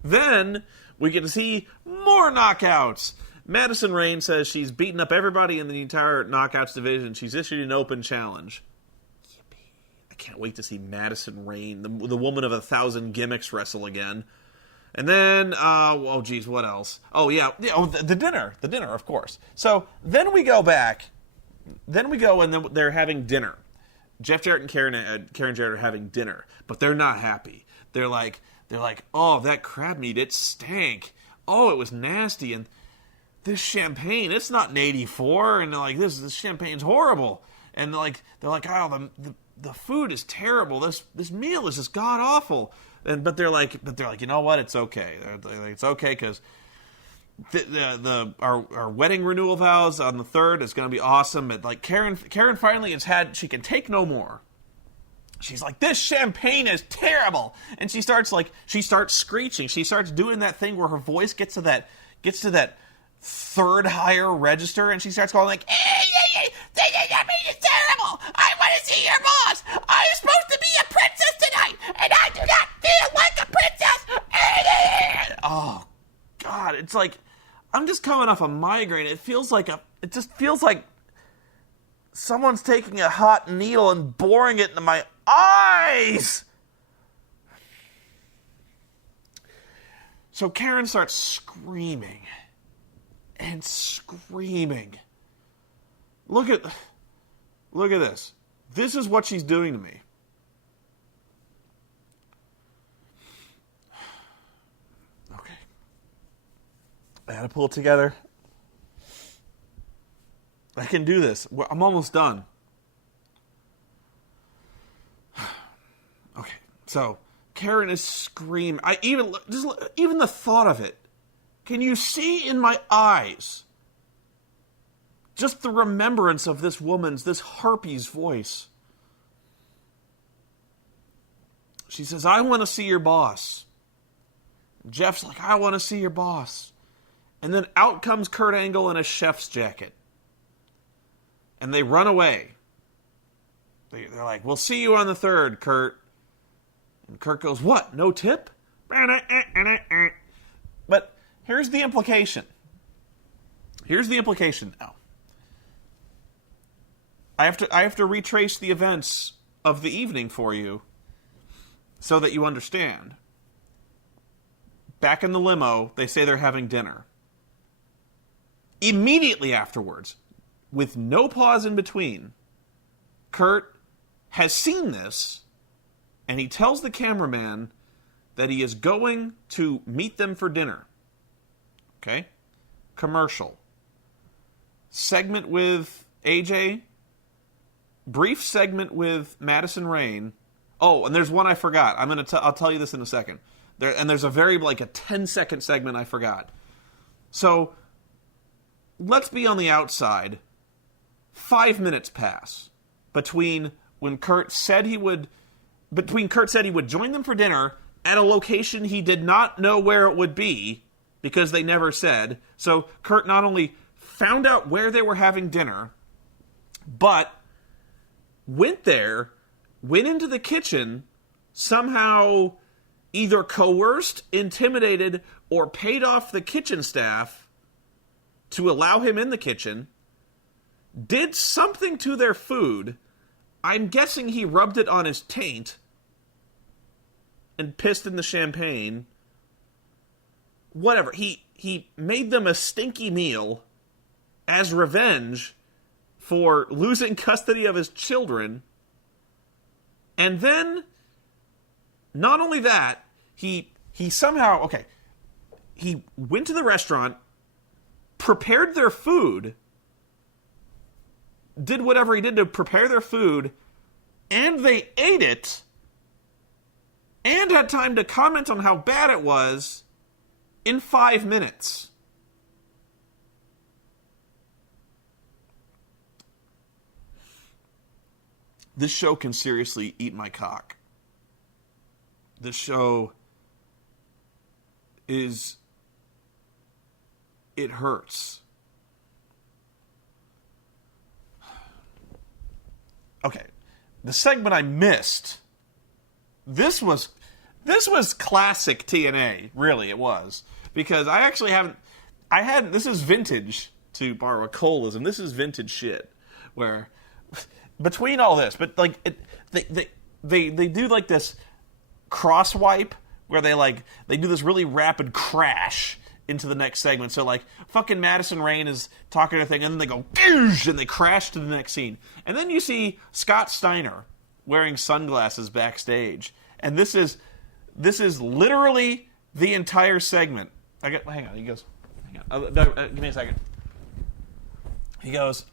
Then we get to see more knockouts. Madison Rayne says she's beaten up everybody in the entire knockouts division. She's issued an open challenge. Yippee. I can't wait to see Madison Rayne, the woman of 1,000 gimmicks, wrestle again. And then, what else? Oh, yeah, the dinner. The dinner, of course. So then we go back. Then we go and then they're having dinner. Jeff Jarrett and Karen Jarrett are having dinner, but they're not happy. They're like, oh, that crab meat, it stank. Oh, it was nasty. And this champagne, it's not an 84. And they're like, this champagne's horrible. And they're like, oh, the food is terrible. This meal is just god awful. But they're like, you know what? It's okay. They're like, it's okay because our wedding renewal vows on the 3rd is going to be awesome. But like Karen finally she can take no more. She's like, this champagne is terrible. And she starts screeching. She starts doing that thing where her voice gets to that third higher register, and she starts going like, this is terrible. I want to see your boss. I'm supposed to be a princess tonight, and I do not feel like a princess. Oh, God, it's like, I'm just coming off a migraine. It just feels like someone's taking a hot needle and boring it into my eyes. So Karen starts screaming and screaming. Look at this. This is what she's doing to me. Okay. I gotta pull it together. I can do this. I'm almost done. Okay, so Karen is screaming. Even the thought of it. Can you see in my eyes just the remembrance of this harpy's voice? She says, I want to see your boss. Jeff's like, I want to see your boss. And then out comes Kurt Angle in a chef's jacket. And they run away. They're like, we'll see you on the 3rd, Kurt. And Kurt goes, what? No tip? But here's the implication. Here's the implication now. I have to retrace the events of the evening for you so that you understand. Back in the limo, they say they're having dinner. Immediately afterwards, with no pause in between, Kurt has seen this, and he tells the cameraman that he is going to meet them for dinner. Okay? Commercial. Segment with AJ. Brief segment with Madison Rayne. Oh, and there's one I forgot. I'll tell you this in a second. There's a very, a 10-second segment I forgot. So, let's be on the outside. 5 minutes pass between Kurt said he would join them for dinner at a location he did not know where it would be because they never said. So Kurt not only found out where they were having dinner, but went into the kitchen, somehow either coerced, intimidated, or paid off the kitchen staff to allow him in the kitchen, did something to their food. I'm guessing he rubbed it on his taint and pissed in the champagne. Whatever. He made them a stinky meal as revenge for losing custody of his children. And then, not only that, he somehow, he went to the restaurant, prepared their food, did whatever he did to prepare their food, and they ate it, and had time to comment on how bad it was in 5 minutes. This show can seriously eat my cock. This show it hurts. Okay, the segment I missed. This was classic TNA. Really, it was, because I actually haven't. This is vintage, to borrow a Colism. This is vintage shit. Where between all this, but they do this cross wipe where they do this really rapid crash into the next segment. So fucking Madison Rayne is talking to a thing, and then they go Goosh! And they crash to the next scene. And then you see Scott Steiner wearing sunglasses backstage. And this is literally the entire segment. Hang on, he goes, hang on. Give me a second. He goes,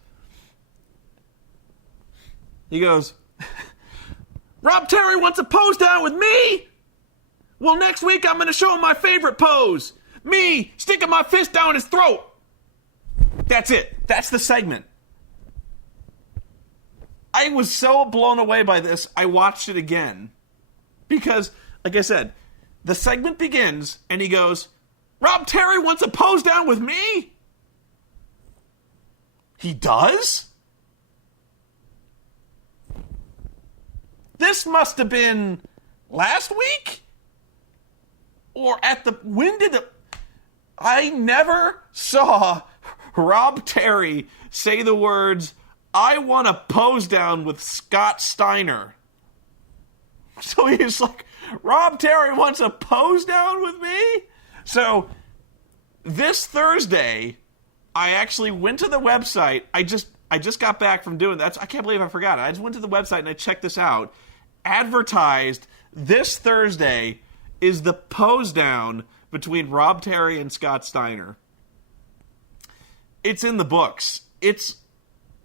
Rob Terry wants a pose down with me? Well, next week I'm going to show him my favorite pose. Me sticking my fist down his throat. That's it. That's the segment. I was so blown away by this, I watched it again. Because, like I said, the segment begins, and he goes, Rob Terry wants a pose down with me? He does? This must have been last week? Or I never saw Rob Terry say the words, "I want a pose down with Scott Steiner." So he's like, Rob Terry wants a pose down with me? So this Thursday, I actually went to the website. I just got back from doing that. I can't believe I forgot it. I just went to the website and I checked this out. Advertised this Thursday is the pose down between Rob Terry and Scott Steiner. It's in the books.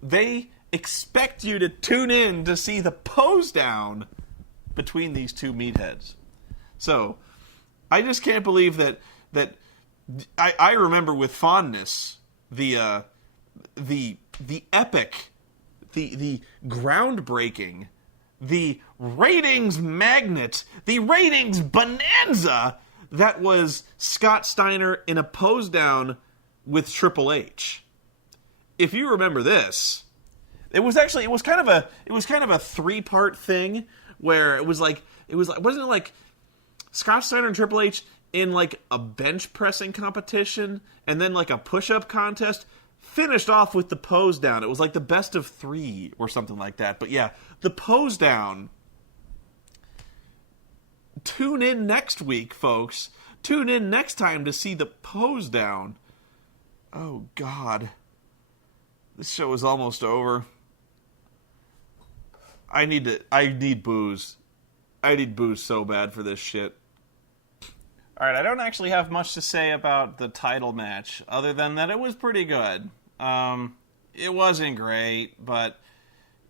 They expect you to tune in to see the pose down between these two meatheads. So, I just can't believe that I remember with fondness the epic, the groundbreaking, the ratings magnet, the ratings bonanza that was Scott Steiner in a pose down with Triple H. If you remember this, it was kind of a 3-part thing where it was like wasn't it like Scott Steiner and Triple H in like a bench pressing competition and then like a push-up contest, finished off with the pose down. It was like the best of 3 or something like that. But yeah, the pose down. Tune in next week, folks. Tune in next time to see the pose down. Oh, God. This show is almost over. I need booze. I need booze so bad for this shit. Alright, I don't actually have much to say about the title match, other than that it was pretty good. It wasn't great, but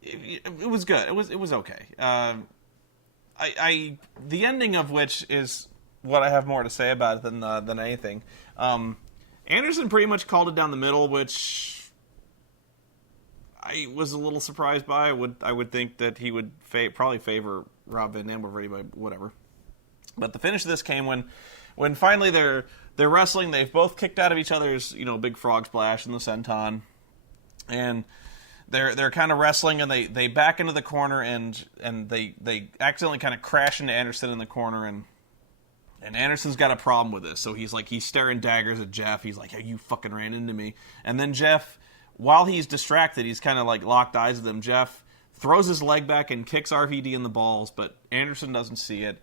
it was good. It was okay. The ending of which is what I have more to say about it than anything. Anderson pretty much called it down the middle, which I was a little surprised by. I would think that he would probably favor Rob Van Dam over anybody, whatever. But the finish of this came when finally they're wrestling. They've both kicked out of each other's big frog splash in the senton, and they're kind of wrestling, and they back into the corner and they accidentally kind of crash into Anderson in the corner, and Anderson's got a problem with this. So he's staring daggers at Jeff. He's like, "Hey, you fucking ran into me." And then Jeff, while he's distracted, he's kind of like locked eyes with him. Jeff throws his leg back and kicks RVD in the balls, but Anderson doesn't see it.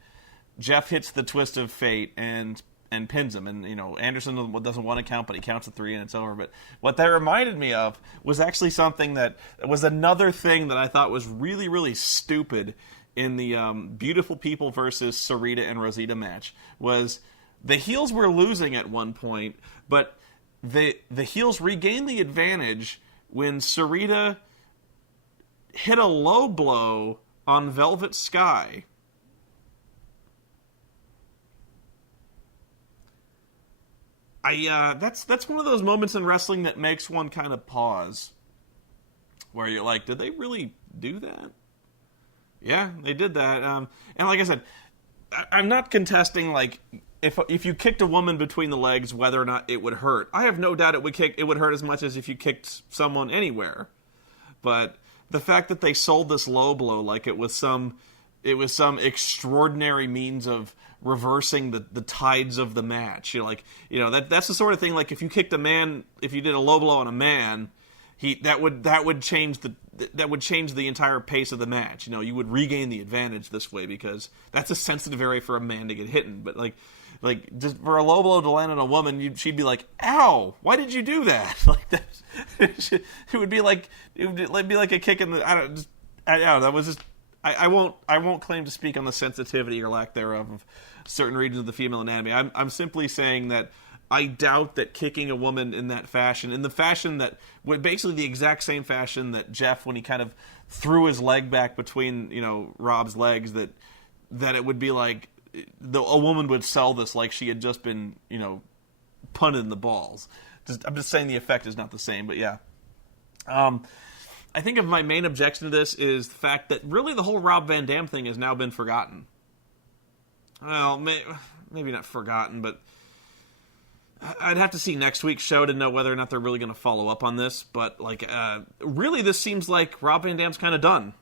Jeff hits the twist of fate and pins him, and Anderson doesn't want to count, but he counts to 3 and it's over. But what that reminded me of was actually something that was another thing that I thought was really, really stupid in the Beautiful People versus Sarita and Rosita match. Was the heels were losing at one point, but the heels regained the advantage when Sarita hit a low blow on Velvet Sky. That's one of those moments in wrestling that makes one kind of pause, where you're like, did they really do that? Yeah, they did that. And like I said, I'm not contesting like if you kicked a woman between the legs, whether or not it would hurt. I have no doubt it would hurt as much as if you kicked someone anywhere. But the fact that they sold this low blow like it was some extraordinary means of reversing the tides of the match. That's the sort of thing, like if you kicked a man, if you did a low blow on a man, that would change the entire pace of the match. You would regain the advantage this way, because that's a sensitive area for a man to get hit in. But like just for a low blow to land on a woman, she'd be like, "Ow! Why did you do that?" Like that. It would be like a kick in the. I don't know. That was just. I won't claim to speak on the sensitivity or lack thereof of certain regions of the female anatomy. I'm simply saying that I doubt that kicking a woman in that fashion, in the fashion that, basically the exact same fashion that Jeff, when he kind of threw his leg back between Rob's legs, that it would be like a woman would sell this like she had just been punted in the balls. I'm just saying the effect is not the same, but yeah. I think of my main objection to this is the fact that really the whole Rob Van Dam thing has now been forgotten. Well, maybe not forgotten, but I'd have to see next week's show to know whether or not they're really going to follow up on this. But, really, this seems like Rob Van Dam's kind of done,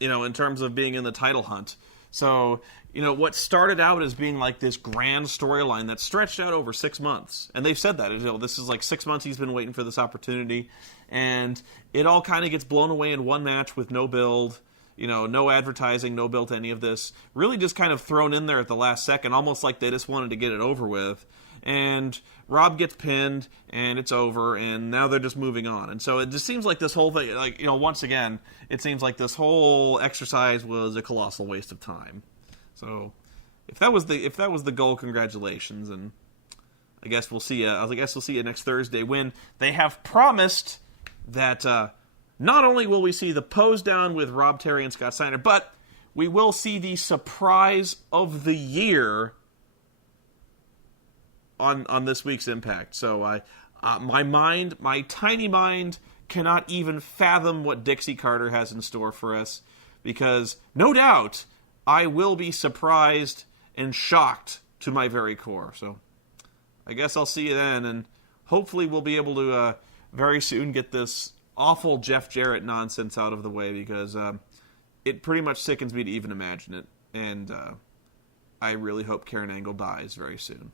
in terms of being in the title hunt. So, what started out as being like this grand storyline that stretched out over 6 months. And they've said that. This is like 6 months he's been waiting for this opportunity. And it all kind of gets blown away in one match with no build. No advertising, no build to any of this. Really just kind of thrown in there at the last second, almost like they just wanted to get it over with. And Rob gets pinned, and it's over, and now they're just moving on. And so it just seems like this whole thing, once again, it seems like this whole exercise was a colossal waste of time. So if that was the goal, congratulations, and I guess we'll see you next Thursday when they have promised that not only will we see the pose down with Rob Terry and Scott Steiner, but we will see the surprise of the year on this week's Impact. So my tiny mind cannot even fathom what Dixie Carter has in store for us, because no doubt I will be surprised and shocked to my very core. So I guess I'll see you then, and hopefully we'll be able to very soon get this awful Jeff Jarrett nonsense out of the way, because it pretty much sickens me to even imagine it, and I really hope Karen Angle dies very soon.